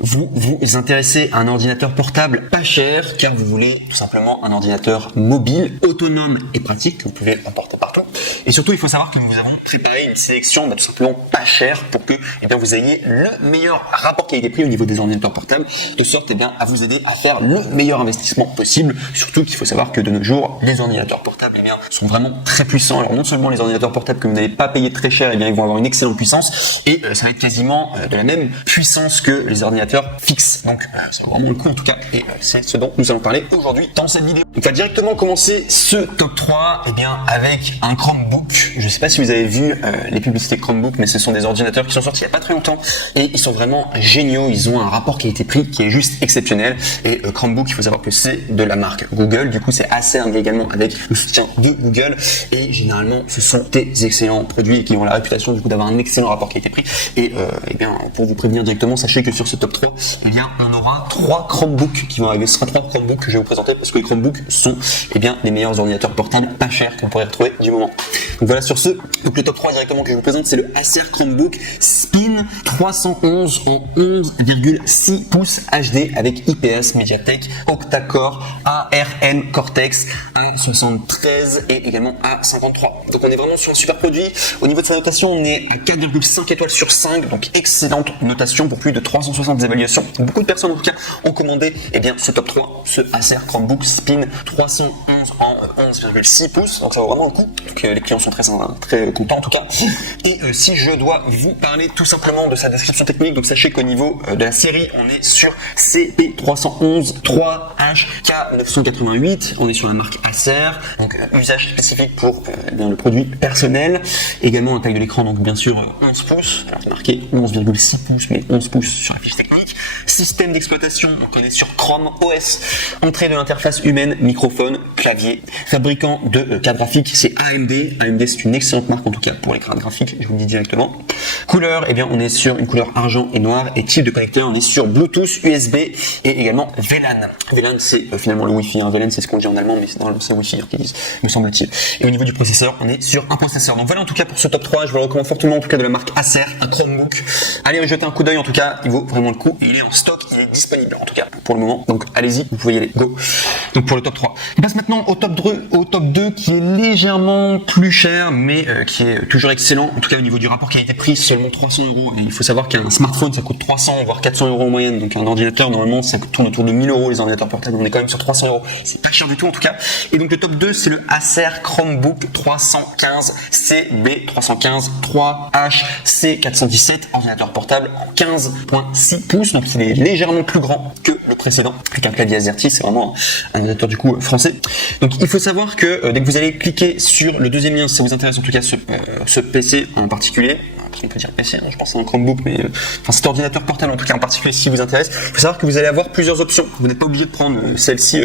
Vous vous intéressez à un ordinateur portable pas cher car vous voulez tout simplement un ordinateur mobile, autonome et pratique que vous pouvez emporter partout. Et surtout, il faut savoir que nous avons préparé une sélection tout simplement pas chère pour que vous ayez le meilleur rapport qualité-prix au niveau des ordinateurs portables, de sorte à vous aider à faire le meilleur investissement possible. Surtout qu'il faut savoir que de nos jours, les ordinateurs portables sont vraiment très puissants. Alors non seulement les ordinateurs portables que vous n'avez pas payé très cher, ils vont avoir une excellente puissance et ça va être quasiment de la même puissance que les ordinateurs fixes. Donc c'est vraiment le coup en tout cas et c'est ce dont nous allons parler aujourd'hui dans cette vidéo. Donc on va directement commencer ce top 3 avec un Chromebook. Je ne sais pas si vous avez vu les publicités Chromebook, mais ce sont des ordinateurs qui sont sortis il n'y a pas très longtemps et ils sont vraiment géniaux. Ils ont un rapport qualité-prix qui est juste exceptionnel et Chromebook, il faut savoir que c'est de la marque Google. Du coup, c'est Acer également avec le soutien de Google et généralement ce sont des excellents produits qui ont la réputation du coup d'avoir un excellent rapport qualité-prix et pour vous prévenir directement, sachez que sur ce top 3 on aura 3 Chromebooks qui vont arriver. Ce sera 3 Chromebooks que je vais vous présenter parce que les Chromebooks sont les meilleurs ordinateurs portables pas chers qu'on pourrait retrouver du moment. Donc voilà sur ce, donc le top 3 directement que je vous présente, c'est le Acer Chromebook Spin 311 en 11,6 pouces HD avec IPS MediaTek octa-core ARM Cortex A73 et également A53. Donc on est vraiment sur un super produit. Au niveau de sa notation, on est à 4,5 étoiles sur 5, donc excellente notation pour plus de 360 évaluations. Beaucoup de personnes en tout cas ont commandé ce top 3, ce Acer Chromebook Spin 311 en 11,6 pouces. Donc ça vaut vraiment le coup. Donc les clients sont très contents en tout cas. Et si je dois vous parler tout simplement de sa description technique, donc sachez qu'au niveau de la série, on est sur CP311 3HK988. On est sur la marque Acer, donc usage spécifique pour le produit personnel. Également la taille de l'écran, donc bien sûr 11 pouces. Alors c'est marqué 11,6 pouces, mais 11 pouces sur la fiche technique. Système d'exploitation, donc on est sur Chrome OS. Entrée de l'interface humaine, microphone, clavier. Fabricant de cartes graphiques, c'est AMD. AMD, c'est une excellente marque en tout cas pour les cartes graphiques, je vous le dis directement. Couleur, on est sur une couleur argent et noir. Et type de connecteur, on est sur Bluetooth, USB et également VLAN. VLAN, c'est finalement le Wi-Fi. VLAN, c'est ce qu'on dit en allemand, mais c'est Wi-Fi qu'ils disent, me semble-t-il. Et au niveau du processeur, on est sur un processeur. Donc voilà en tout cas pour ce top 3. Je vous le recommande fortement en tout cas de la marque Acer, un Chromebook. Allez jeter un coup d'œil en tout cas, il vaut vraiment le coup. Et il est en stock, il est disponible en tout cas pour le moment. Donc allez-y, vous pouvez y aller. Go. Donc pour le top 3. On passe maintenant au top 2 qui est légèrement plus cher, mais qui est toujours excellent. En tout cas au niveau du rapport qualité-prix, seulement 300 €. Et il faut savoir qu'un smartphone ça coûte 300 voire 400 € en moyenne. Donc un ordinateur normalement ça tourne autour de 1000 € les ordinateurs portables. On est quand même sur 300 €. C'est pas cher du tout en tout cas. Et donc le top 2 c'est le Acer Chromebook 315 CB315 3HC417, ordinateur portable en 15,6 pouces. Donc il est légèrement plus grand que le précédent avec un clavier AZERTY. C'est vraiment un ordinateur du coup français. Donc il faut savoir que dès que vous allez cliquer sur le deuxième lien, si ça vous intéresse en tout cas ce PC en particulier, on peut dire PC, je pense à un Chromebook, mais cet ordinateur portable en tout cas en particulier si vous intéresse, il faut savoir que vous allez avoir plusieurs options. Vous n'êtes pas obligé de prendre celle-ci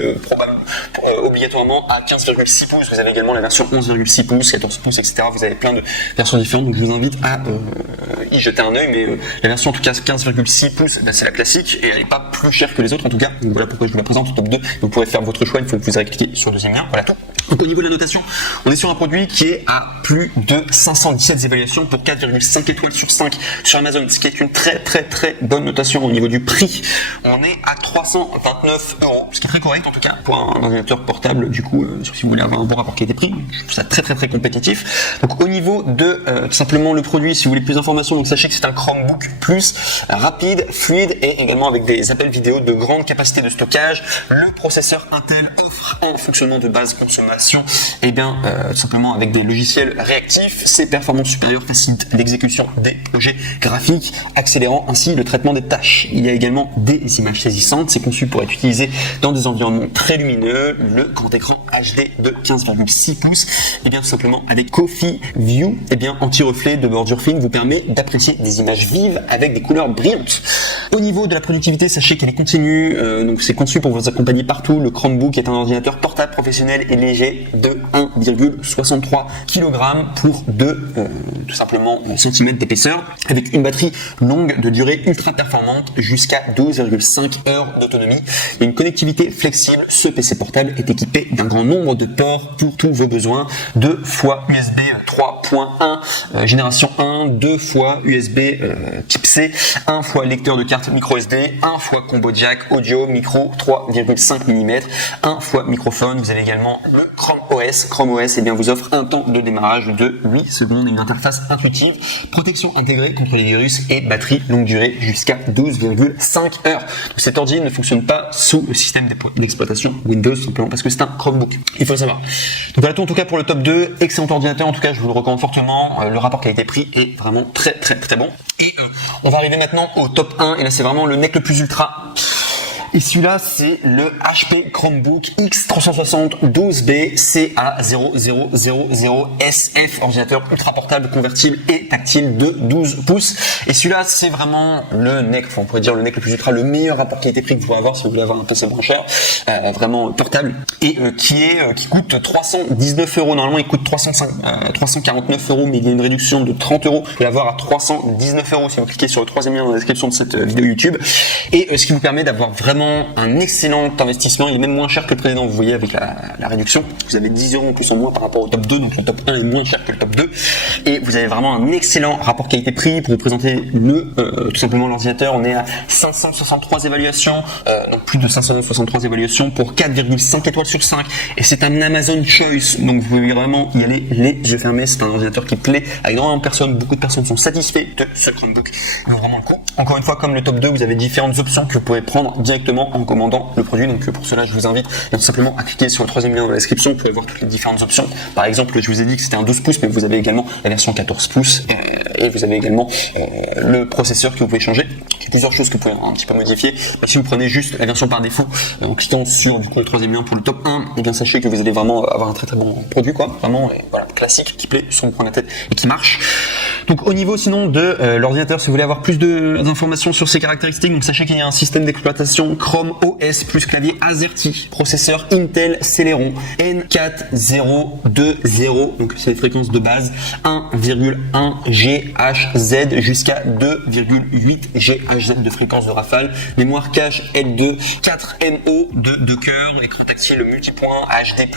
obligatoirement à 15,6 pouces. Vous avez également la version 11,6 pouces, 14 pouces, etc. Vous avez plein de versions différentes, donc je vous invite à y jeter un œil, mais la version en tout cas 15,6 pouces, c'est la classique et elle n'est pas plus chère que les autres en tout cas. Donc voilà pourquoi je vous la présente au top 2. Vous pourrez faire votre choix une fois que vous aurez cliqué sur le deuxième lien. Voilà tout. Donc au niveau de la notation, on est sur un produit qui est à plus de 517 évaluations pour 4,5 étoiles sur 5 sur Amazon, ce qui est une très bonne notation. Au niveau du prix, on est à 329 €, ce qui est très correct en tout cas pour un ordinateur portable. Du coup, si vous voulez avoir un bon rapport qualité-prix, je trouve ça très compétitif. Donc au niveau de tout simplement le produit, si vous voulez plus d'informations, donc sachez que c'est un Chromebook Plus rapide, fluide et également avec des appels vidéo de grande capacité de stockage. Le processeur Intel offre un fonctionnement de base consommation, tout simplement avec des logiciels réactifs. Ses performances supérieures facilitent l'exécution des projets graphiques, accélérant ainsi le traitement des tâches. Il y a également des images saisissantes. C'est conçu pour être utilisé dans des environnements très lumineux. Le grand écran HD de 15,6 pouces, tout simplement avec Coffee View, anti-reflet de bordure fine vous permet d'apprécier des images vives avec des couleurs brillantes. Au niveau de la productivité, sachez qu'elle est continue, donc c'est conçu pour vous accompagner partout. Le Chromebook est un ordinateur portable professionnel et léger de 1,63 kg pour tout simplement cm d'épaisseur, avec une batterie longue de durée ultra performante jusqu'à 12,5 heures d'autonomie et une connectivité flexible. Ce PC portable est équipé d'un grand nombre de ports pour tous vos besoins, 2 fois USB 3 3.1 génération 1, 2 fois USB type C, 1 fois lecteur de carte micro SD, 1 fois combo jack, audio, micro 3,5 mm, 1 fois microphone. Vous avez également le Chrome OS. Chrome OS vous offre un temps de démarrage de 8 secondes et une interface intuitive, protection intégrée contre les virus et batterie longue durée jusqu'à 12,5 heures. Donc cet ordi ne fonctionne pas sous le système d'exploitation Windows, simplement parce que c'est un Chromebook. Il faut le savoir. Donc voilà tout en tout cas pour le top 2. Excellent ordinateur, en tout cas je vous le recommande fortement. Le rapport qualité-prix est vraiment très bon. Et on va arriver maintenant au top 1 et là c'est vraiment le mec le plus ultra. Et celui-là, c'est le HP Chromebook X360 12B CA0000SF, ordinateur ultra portable, convertible et tactile de 12 pouces. Et celui-là, c'est vraiment le NEC, on pourrait dire le NEC le plus ultra, le meilleur rapport qualité-prix que vous pouvez avoir si vous voulez avoir un PC moins cher, vraiment portable, et qui coûte 319 €. Normalement, il coûte 349 €, mais il y a une réduction de 30 €. Vous pouvez l'avoir à 319 € si vous cliquez sur le troisième lien dans la description de cette vidéo YouTube. Et ce qui vous permet d'avoir vraiment un excellent investissement. Il est même moins cher que le précédent, vous voyez, avec la réduction. Vous avez 10 € en plus en moins par rapport au top 2, donc le top 1 est moins cher que le top 2. Et vous avez vraiment un excellent rapport qualité-prix. Pour vous présenter tout simplement l'ordinateur, on est à 563 évaluations, donc plus de 563 évaluations pour 4,5 étoiles sur 5. Et c'est un Amazon Choice, donc vous pouvez vraiment y aller les yeux fermés. C'est un ordinateur qui plaît à énormément de personnes. Beaucoup de personnes sont satisfaits de ce Chromebook. Donc vraiment le coup. Encore une fois, comme le top 2, vous avez différentes options que vous pouvez prendre directement en commandant le produit. Donc pour cela, je vous invite tout simplement à cliquer sur le troisième lien dans la description. Vous pouvez voir toutes les différentes options. Par exemple, je vous ai dit que c'était un 12 pouces, mais vous avez également la version 14 pouces et vous avez également le processeur que vous pouvez changer. Il y a plusieurs choses que vous pouvez un petit peu modifier. Si vous prenez juste la version par défaut en cliquant sur du coup le troisième lien pour le top 1, et bien sachez que vous allez vraiment avoir un très bon produit, quoi. Vraiment, voilà, classique, qui plaît sur le coin de la tête et qui marche. Donc au niveau sinon de l'ordinateur, si vous voulez avoir plus d'informations sur ses caractéristiques, donc sachez qu'il y a un système d'exploitation Chrome OS plus clavier AZERTY, processeur Intel Celeron N4020, donc c'est les fréquences de base 1,1 GHz jusqu'à 2,8 GHz de fréquence de rafale, mémoire cache L2, 4 MO de cœur, écran tactile multipoint HD+,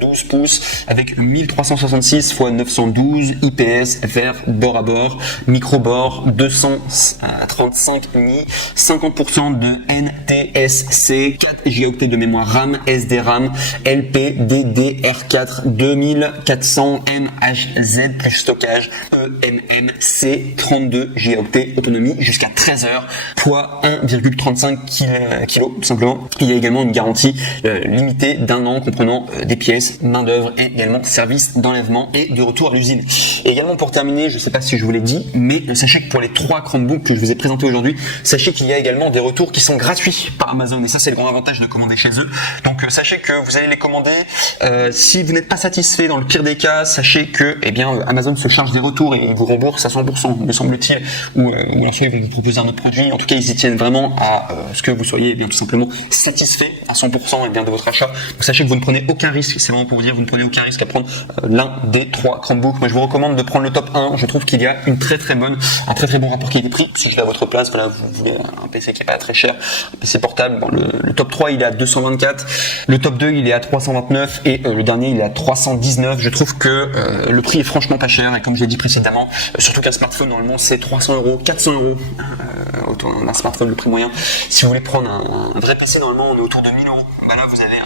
12 pouces avec 1366 x 912 IPS vert bord à bord, micro bord, 235 Ni, 50% de NTSC, 4 Go de mémoire RAM, SDRAM, LPDDR4, 2400 MHz plus stockage eMMC, 32 Go, autonomie jusqu'à 13 heures, poids 1,35 kg tout simplement. Il y a également une garantie limitée d'1 an comprenant des pièces, main d'œuvre et également service d'enlèvement et de retour à l'usine. Et également pour terminer, je ne sais pas si je vous l'ai dit, mais sachez que pour les 3 Chromebooks que je vous ai présentés aujourd'hui, sachez qu'il y a également des retours qui sont gratuits par Amazon, et ça c'est le grand avantage de commander chez eux. Donc sachez que vous allez les commander. Si vous n'êtes pas satisfait, dans le pire des cas, sachez que Amazon se charge des retours et vous rembourse à 100%, me semble-t-il, ou alors soit ils vont vous proposer un autre produit. En tout cas, ils y tiennent vraiment à ce que vous soyez tout simplement satisfait à 100% de votre achat. Donc sachez que vous ne prenez aucun risque. C'est vraiment pour vous dire, vous ne prenez aucun risque à prendre l'un des 3 Chromebooks. Moi, je vous recommande de prendre le top 1. Je trouve qu'il y a un très très bon rapport qualité-prix. Si je vais à votre place, voilà, vous voulez un PC qui est pas très cher, un PC portable. Bon, le top 3 il est à 224, le top 2 il est à 329 et le dernier il est à 319. Je trouve que le prix est franchement pas cher, et comme je l'ai dit précédemment, surtout qu'un smartphone normalement c'est 300 €, 400 € autour d'un smartphone, le prix moyen. Si vous voulez prendre un vrai PC, normalement on est autour de 1000 €. Bah là vous avez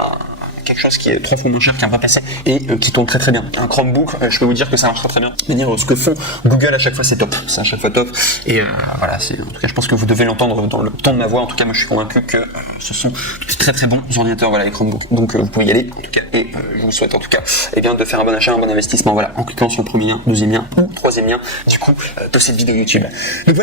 quelque chose qui est 3 fois moins cher qu'un vrai PC et qui tourne très très bien. Un Chromebook, je peux vous dire que ça marche très très bien. C'est-à-dire ce que font Google à chaque fois c'est top, c'est à chaque fois top. Et voilà, en tout cas je pense que vous devez l'entendre dans le ton de ma voix. En tout cas moi je suis convaincu que ce sont très très bons ordinateurs, voilà, les Chromebooks. Donc vous pouvez y aller en tout cas, et je vous souhaite en tout cas de faire un bon achat, un bon investissement, voilà, en cliquant sur le premier lien, deuxième lien ou troisième lien du coup de cette vidéo YouTube. Donc,